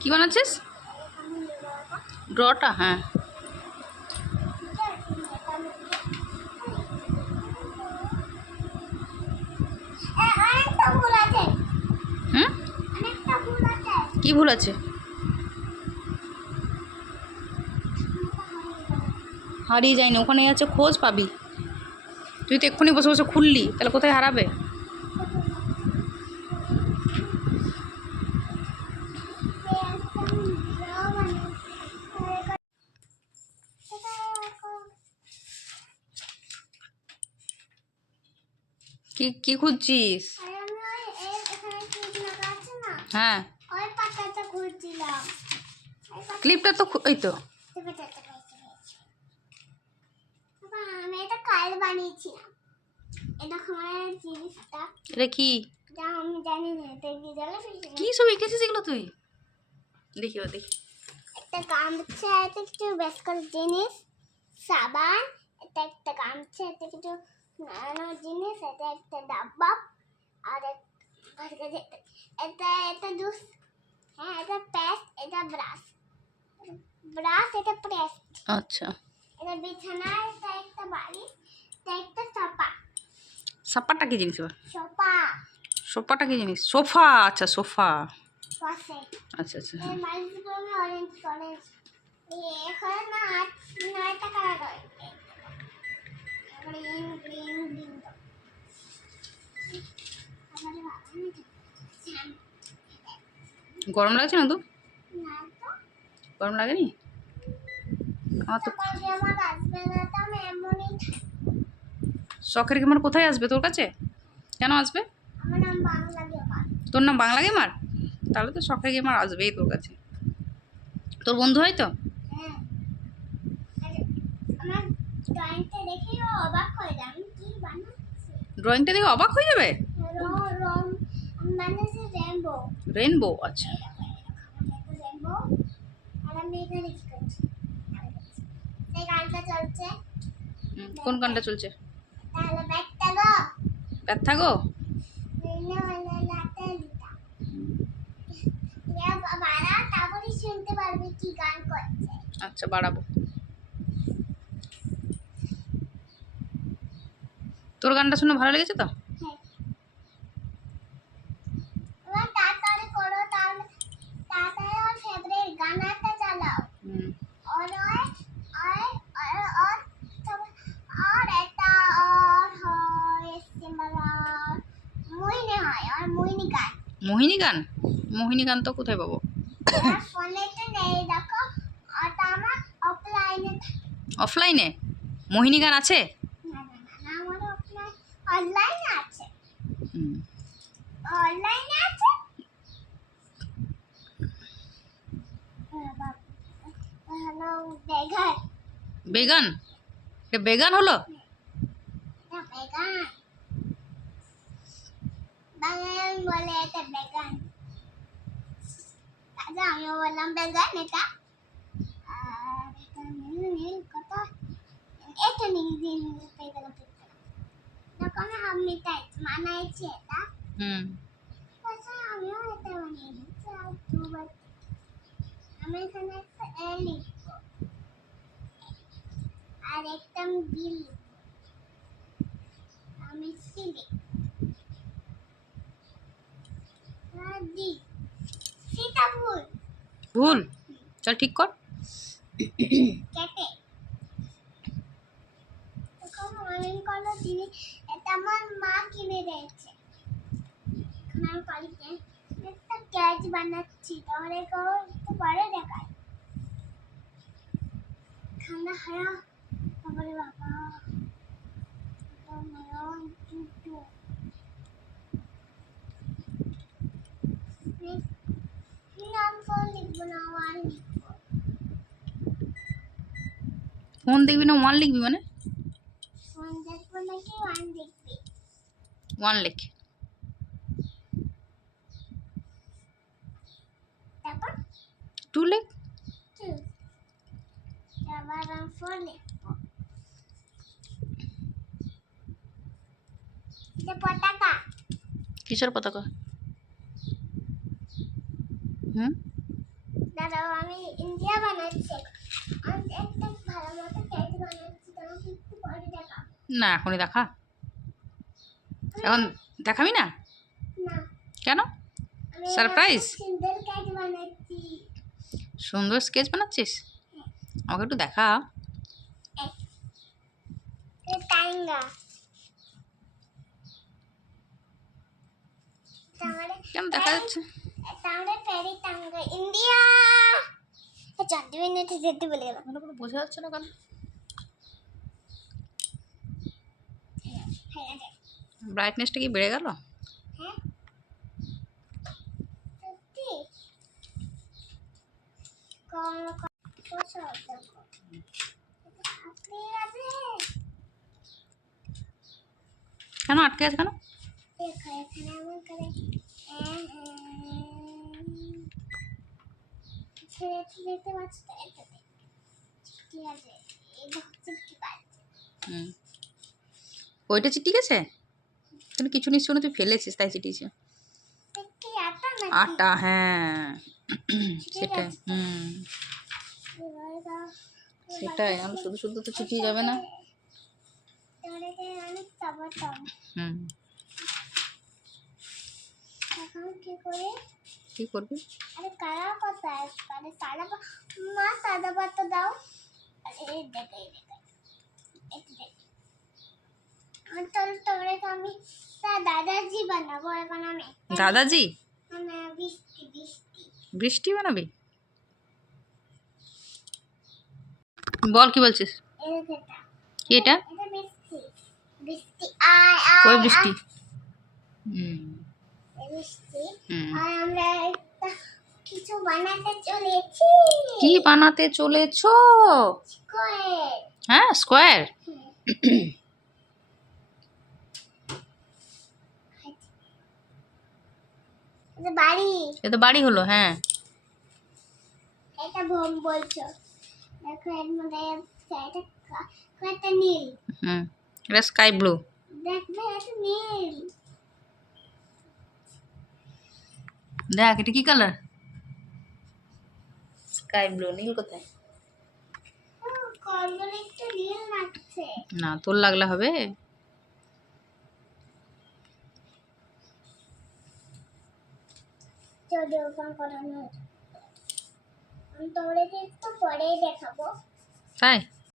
কি বানাচ্ছিস? ড্রটা? হ্যাঁ। হুম, কি ভুল আছে? হারিয়ে যায়নি, ওখানে আছে, খোঁজ পাবি। তুই তো এক্ষুনি বসে বসে খুললি, তাহলে কোথায় হারাবে? কি কি খুঁজছিস? হ্যাঁ, ক্লিপটা তো এই তো। আমি এটা কাল বানিয়েছিলাম। এটা আমার জিনিসটা, এটা কি? যা আমি জানি না এটা কি জানো? কি সব এঁকেছিস এগুলো তুই? দেখি ও দেখি। একটা গামছা, এটা কিছু বেসকার জিনিস, সাবান, এটা একটা গামছা, এটা কিছু নানা জিনিস, এটা একটা ডাব্বা, আর এটা এটা জুস, হ্যাঁ এটা পেস্ট, এটা ব্রাশ, এটা পেস্ট, আচ্ছা, এটা বিছানা, এটা একটা বাড়ি, এটা একটা সোফা। সাপাটা কি জিনিস? সোফা সোফাটা কি জিনিস? সোফা, আচ্ছা সোফা। পাশে আচ্ছা আচ্ছা, এই হ্যাঁ। মাইক্রোফোনে অরেঞ্জ অরেঞ্জ এখানে না 9টা কালার হয়, গ্রিন গ্রিন গ্রিন। আমাদের গরম লাগছে না তো? না তো গরম লাগেনি আমার তো। সকালে আমার আসবে না, তো আমি এমনই শখের গেমার কোথায় আসবে তোর কাছে? কেন আসবে? আমার নাম বাংলা গেমার। তোর নাম বাংলা গেমার? তাহলে তো শখের গেমার আসবেই তোর কাছে। তোর বন্ধু হয় তো? হ্যাঁ, আর আমার ড্রয়িংটা দেখে ও অবাক হয়ে যায়, আমি কি বানাচ্ছি। ড্রয়িংটা দেখে অবাক হয়ে যাবে। রং রং আমি বানাচ্ছি রেনবো। রেনবো, আচ্ছা। রেনবো, আর আমি এখানে কি করছি, এই গানটা চলছে। কোন গানটা চলছে? তাহলে ব্যাগটা গো ব্যথা গো। বাড়া, তারপরে শুনতে পারবে কি গান করছে। আচ্ছা, বাড়াবো। তোর গানটা শুনে ভালো লেগেছে তো? হ্যাঁ, এবার তাড়াতাড়ি করো, তাহলে তাড়াতাড়ি ওর ফেভারিট গানটা চালাও। और और এটা और হয় সিমরান মোহিনী হয়, আর মোহিনী গান। মোহিনী গান? মোহিনী গান তো কোথায় পাবো? আর ফোনে তো নেই, দেখো, আর আমার অফলাইনে। অফলাইনে মোহিনী গান আছে? না না না, আমার অফলাইন, অনলাইনে আছে, অনলাইনে আছে। Hello began, began? এটা বেগান হলো? না বেগান বাংলায় বলে এটা বেগান, তাহলে আমিও বললাম বেগান এটা। আর এটা নীল নীল কত, এটা নীল নীল পেয়ে গেল। যখন আমি তাই মানাইছি এটা, তাছাড়া আমিও এটা বানিয়ে দিচ্ছি। আর দুবার আমি এখানে একটা এ লিখবো, আর একটা বি লিখবো, আমি সি লিখবো, আর ডি, সেটা ভুল। ভুল? চল ঠিক কর। কেটে তখন অনেক কোনো জিনিস, এটা আমার মা কিনে দিয়েছে। এখন আমি বাড়িতে একটা ক্যাচ বানাচ্ছি, তাহলে কেউ একটু পরে দেখায়। ঠান্ডা হয় বাবারে বাবা, নাম ফোন লিখবো না, ওয়ান লিখবো। ফোন দেখবি না ওয়ান লিখবি? মানে ফোন দেখবো নাকি ওয়ান লিখবি? ওয়ান লিখ। তারপর টু লিখ। টু, আবার আমি ফোর লিখবো। এটা পতাকা। কিসের পতাকা? দাঁড়াও আমি ইন্ডিয়া বানাচ্ছি আমি একটা ভালো মতো কেক বানাচ্ছি তোমাকে একটু পরে দেখাবো না এখনই দেখা, এখন দেখাবি না না কেন? আমি সারপ্রাইজ? একটা সুন্দর কেক বানাচ্ছি সুন্দর স্কেচ বানাচ্ছিস? আমাকে একটু দেখা। টাইঙ্গা তাহলে কেন দেখা যাচ্ছে? তাহলে প্যারি টাঙ্গা ইন্ডিয়া 4 মিনিটে যেতে বলে গেলাম কোনো কোনো বোঝা যাচ্ছে না কেন? হ্যাঁ ব্রাইটনেসটা কি বেড়ে গেল? হ্যাঁ সত্যি কোন কোসা দেখো আপনি আছে কেন আটকে আছে কেন? দেখো এখানে এমন করে দেখতে পাচ্ছ তো এটাতে ঠিক আছে এই দেখো চিপকি পাচ্ছে হুম, ওইটা চিটি গেছে? তুমি কিছু নিশ্চয় না, তুই ফেলেছিস তাই চিটিয়েছে। কি আটা নাকি আটা, হ্যাঁ চিটে সেটাই। যাচ্ছে তো। এবার সেটাই, আর শুধু শুধু তো চিটিয়ে যাবে না। এটাকে আমি চাবাতাম হুম, এখন কি করে কি করবি? আরে কারা কোথায় আরে সাদা মা সাদা পাতা দাও আরে এই দেখো এটা দেখ আর তোরে আমি দাদাজি বানাবো এখন আমি দাদাজি? মানে বৃষ্টি বৃষ্টি বৃষ্টি বানাবি? বল কি বলছিস? এই দেখো কি এটা? এটা বৃষ্টি বৃষ্টি আয় কই আয় বৃষ্টি? হুম এই বৃষ্টি হুম। আর আমরা একটা কিছু বানাতে চলেছি কি বানাতে চলেছো? স্কোয়ার হ্যাঁ, স্কোয়ার। এটা বাড়ি এ তো বাড়ি হলো, হ্যাঁ। এটা ভোম বলছো দেখো এর মধ্যে এটা কয়টা নীল হুম, এটা স্কাই ব্লু। দেখবে এটা নীল দেখ এটা কি কালার? Sky blue. নীল কোথায়? কলমে একটু নীল লাগছে না, তোর লাগলে হবে? যদি ওখান করানো আমি তোরে একটু পরেই দেখাবো তাই?